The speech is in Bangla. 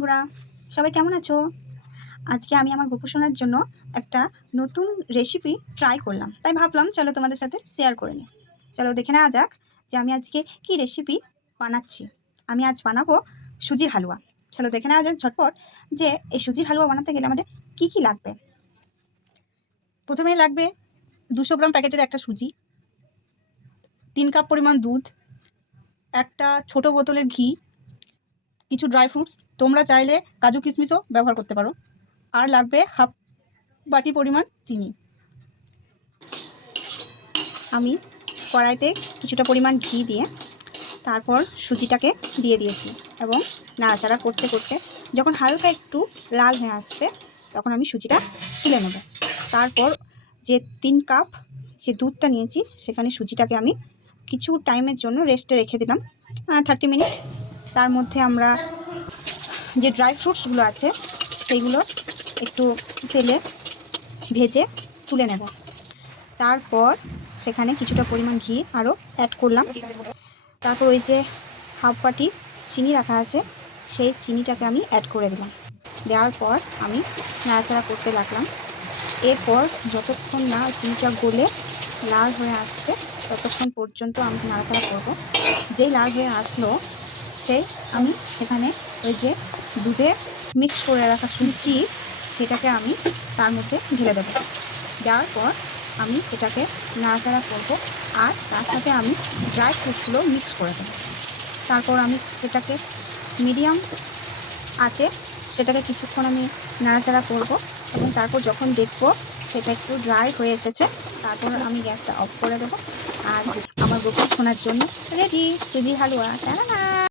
বন্ধুরা, সবাই কেমন আছো? আজকে আমি আমার গপু শোনার জন্য একটা নতুন রেসিপি ট্রাই করলাম, তাই ভাবলাম চলো তোমাদের সাথে শেয়ার করে নিই। চলো দেখে নেওয়া যাক যে আমি আজকে কি রেসিপি বানাচ্ছি। আমি আজ বানাবো সুজির হালুয়া। চলো দেখে নেওয়া যাক ঝটপট যে এই সুজির হালুয়া বানাতে গেলে আমাদের কি কি লাগবে। প্রথমেই লাগবে 200 গ্রাম প্যাকেটের একটা সুজি, 3 কাপ পরিমাণ দুধ, একটা ছোট বোতলের ঘি, কিছু ড্রাই ফ্রুটস, তোমরা চাইলে কাজু কিশমিশও ব্যবহার করতে পারো, আর লাগবে হাফ বাটি পরিমাণ চিনি। আমি কড়াইতে কিছুটা পরিমাণ ঘি দিয়ে তারপর সুজিটাকে দিয়ে দিয়েছি এবং নাড়াচাড়া করতে করতে যখন হালকা একটু লাল হয়ে আসবে তখন আমি সুজিটা তুলে নেব। তারপর যে 3 কাপ যে দুধটা নিয়েছি সেখানে সুজিটাকে আমি কিছু টাইমের জন্য রেস্টে রেখে দিলাম, 30 মিনিট। তার মধ্যে আমরা যে ড্রাই ফ্রুটসগুলো আছে সেইগুলো একটু তেলে ভেজে তুলে নেব। তারপর সেখানে কিছুটা পরিমাণ ঘি আরও অ্যাড করলাম। তারপর ওই যে হাফ বাটি চিনি রাখা আছে সেই চিনিটাকে আমি অ্যাড করে দিলাম। দেওয়ার পর আমি নাড়াচাড়া করতে লাগলাম। এরপর যতক্ষণ না চিনিটা গলে লাল হয়ে আসছে ততক্ষণ পর্যন্ত আমি নাড়াচাড়া করব। যেই লাল হয়ে আসলো আমি সেখানে ওই যে দুধে মিক্স করে রাখা সুজি সেটাকে আমি তার মধ্যে ঢেলে দেবো। দেওয়ার পর আমি সেটাকে নাড়াচাড়া করব আর তার সাথে আমি ড্রাই ফ্রুটসগুলো মিক্স করে দেবো। তারপর আমি সেটাকে মিডিয়াম আঁচে সেটাকে কিছুক্ষণ আমি নাড়াচাড়া করব এবং তারপর যখন দেখব সেটা একটু ড্রাই হয়ে এসেছে তারপর আমি গ্যাসটা অফ করে দেবো। আর আমার গোপাল শোনার জন্য রেডি সুজির হালুয়া। টানা।